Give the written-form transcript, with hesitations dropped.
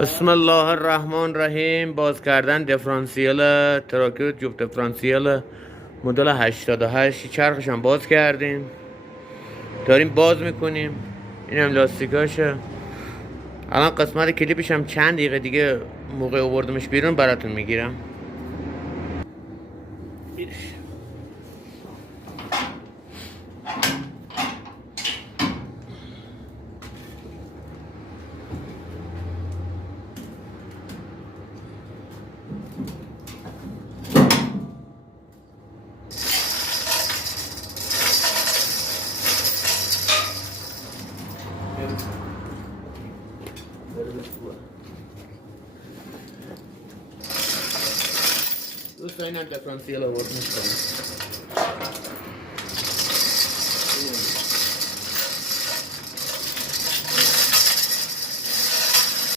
بسم الله الرحمن الرحیم. باز کردن دیفرانسیل تراکتور جفت دیفرانسیل مدل 88 چرخش هم باز کردیم، داریم باز میکنیم. این هم لاستیکاشه. الان قسمت کلیپش هم چند دقیقه دیگه موقع آوردمش بیرون براتون میگیرم. دوست اینم دیفرانسیل آورد میکنم.